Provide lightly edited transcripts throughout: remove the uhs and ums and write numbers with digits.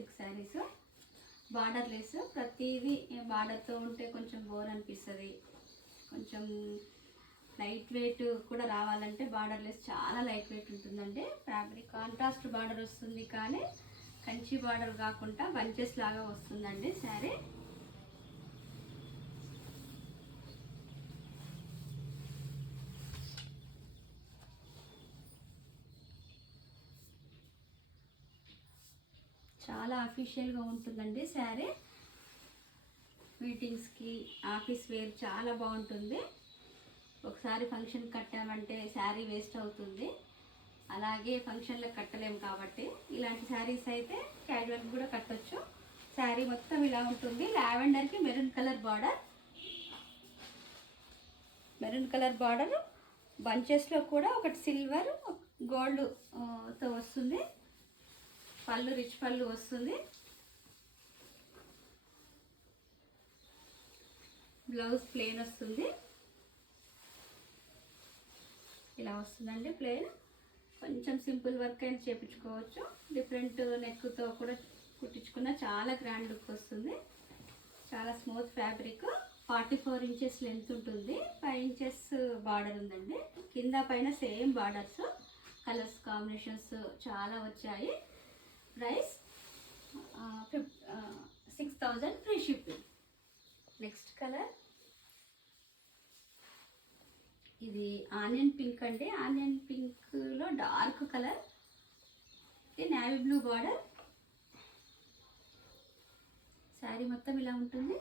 Silk saris border less. ప్రతిదీ బార్డర్తో ఉంటే కొంచెం బోర్ అనిపిస్తుంది. కొంచెం లైట్ వెయిట్ కూడా రావాలంటే బార్డర్ లెస్ చాలా లైట్ వెయిట్ ఉంటుందండి. ఫ్యాబ్రిక్ కాంట్రాస్ట్ బార్డర్ వస్తుంది, కానీ కంచి బార్డర్ కాకుండా బంచెస్ లాగా వస్తుందండి శారీ. చాలా అఫీషియల్గా ఉంటుందండి శారీ. మీటింగ్స్కి, ఆఫీస్ వేర్ చాలా బాగుంటుంది. ఒకసారి ఫంక్షన్ కట్టామంటే శారీ వేస్ట్ అవుతుంది. అలాగే ఫంక్షన్లకు కట్టలేము కాబట్టి ఇలాంటి శారీస్ అయితే క్యాజువల్కి కూడా కట్టొచ్చు. శారీ మొత్తం ఇలా ఉంటుంది. లావెండర్కి మెరూన్ కలర్ బార్డర్, బంచెస్లో కూడా ఒకటి సిల్వర్ గోల్డ్ తో వస్తుంది. పళ్ళు రిచ్ పళ్ళు వస్తుంది. బ్లౌజ్ ప్లెయిన్ వస్తుంది. ఇలా వస్తుందండి ప్లెయిన్. కొంచెం సింపుల్ వర్క్ అయినా చేయించుకోవచ్చు. డిఫరెంట్ నెక్తో కూడా కుట్టించుకున్న చాలా గ్రాండ్ లుక్ వస్తుంది. చాలా స్మూత్ ఫ్యాబ్రిక్. 44 ఇంచెస్ లెంత్ ఉంటుంది. 5 ఇంచెస్ బార్డర్ ఉందండి. కింద పైన సేమ్ బార్డర్స్. కలర్స్ కాంబినేషన్స్ చాలా వచ్చాయి. Price 6000 free shipping. Next colour ఇది ఆనియన్ పింక్ అండి. ఆనియన్ పింక్లో డార్క్ కలర్, ఇది నేవీ బ్లూ బార్డర్. శారీ మొత్తం ఇలా ఉంటుంది.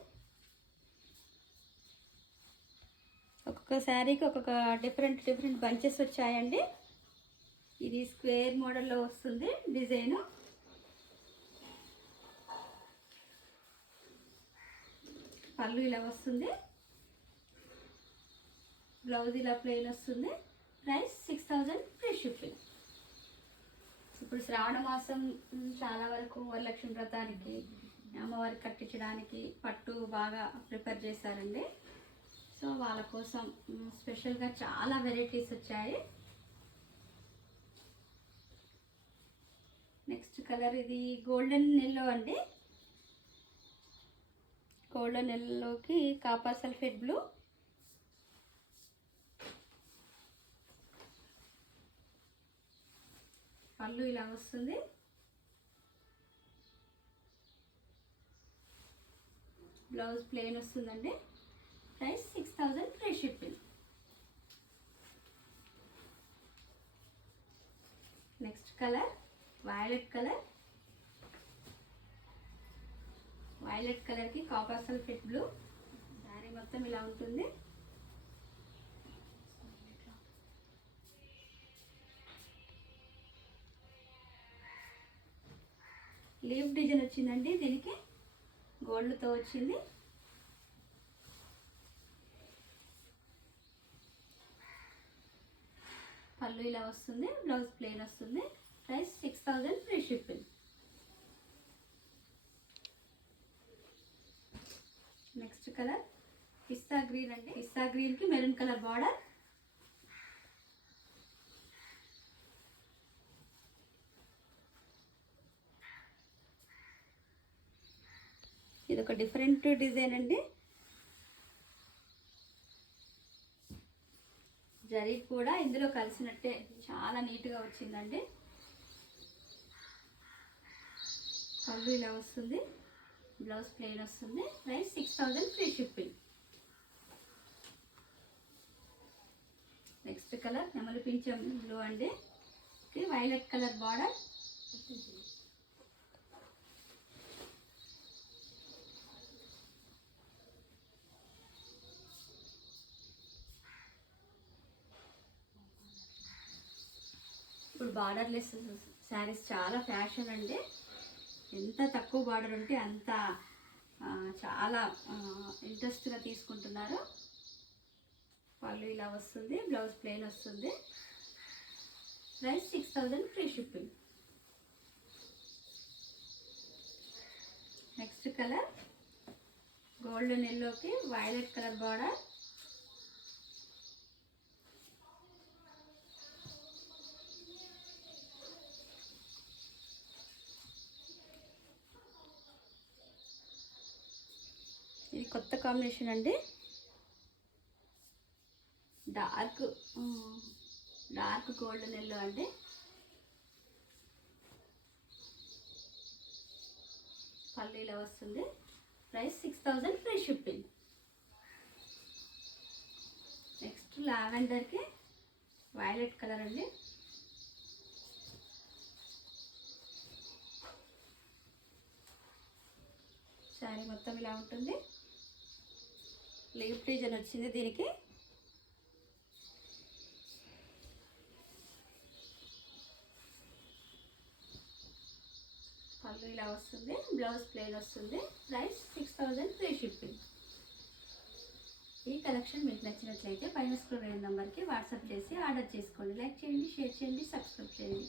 ఒక్కొక్క శారీకి ఒక్కొక్క డిఫరెంట్ బంచెస్ వచ్చాయండి. ఇది స్క్వేర్ మోడల్లో వస్తుంది డిజైన్. పళ్ళు ఇలా వస్తుంది. బ్లౌజ్ ఇలా ప్లెయిన్ వస్తుంది. Price 6000 free shipping. ఇప్పుడు శ్రావణ మాసం చాలా వరకు వరలక్ష్మి వ్రతానికి, అమ్మవారికి కట్టించడానికి పట్టు బాగా ప్రిపేర్ చేశారండి. సో వాళ్ళ కోసం స్పెషల్గా చాలా వెరైటీస్ వచ్చాయి. నెక్స్ట్ కలర్ ఇది గోల్డెన్ ఎల్లో అండి. గోల్డెన్ ఎల్లోకి కాపర్ సల్ఫేట్ బ్లూ. పళ్ళు ఇలా వస్తుంది. బ్లౌజ్ ప్లెయిన్ వస్తుందండి. Price 6000 free shipping. Next colour violet colour. Violet కలర్కి కాపర్ సల్ఫేట్ బ్లూ. శారీ మొత్తం ఇలా ఉంటుంది. లీఫ్ డిజైన్ వచ్చిందండి. దీనికి గోల్డ్తో వచ్చింది. పళ్ళు ఇలా వస్తుంది. బ్లౌజ్ ప్లెయిన్ వస్తుంది. Price 6000 free shipping. Next colour pista green అండి. పిస్తా గ్రీన్కి మెరూన్ కలర్ బార్డర్. ఇది ఒక డిఫరెంట్ డిజైన్ అండి. జరీ కూడా ఇందులో కలిసినట్టే చాలా నీట్గా వచ్చిందండి. పళ్ళు ఇలా వస్తుంది. బ్లౌజ్ ప్లెయిన్ వస్తుంది. Price 6000 free shipping. Next colour నెమలి పింఛం బ్లూ అండి. Violet colour border. ఇప్పుడు బార్డర్లెస్ శారీస్ చాలా ఫ్యాషన్ అండి. ఎంత తక్కువ బార్డర్ ఉంటే అంత చాలా ఇంట్రెస్ట్గా తీసుకుంటున్నారు. పళ్ళు ఇలా వస్తుంది. బ్లౌజ్ ప్లెయిన్ వస్తుంది. Price 6000 free shipping. Next colour golden ఎల్లోకి వైలెట్ కలర్ బార్డర్. కొత్త కాంబినేషన్ అండి. డార్క్ డార్క్ గోల్డెన్ ఎల్లో అండి. పళ్ళు ఇలా వస్తుంది. Price 6000 free shipping. నెక్స్ట్ లావెండర్కి వైలెట్ కలర్ అండి. శారీ మొత్తం ఇలా ఉంటుంది. లీఫ్ డిజైన్ వచ్చింది దీనికి. పళ్ళు ఇలా వస్తుంది. బ్లౌజ్ ప్లెయిన్ వస్తుంది. Price 6000 free shipping. ఈ కలెక్షన్ మీకు నచ్చినట్లయితే పైన స్క్రోల్ అయిన నెంబర్కి వాట్సాప్ చేసి ఆర్డర్ చేసుకోండి. లైక్ చేయండి, షేర్ చేయండి, సబ్స్క్రైబ్ చేయండి.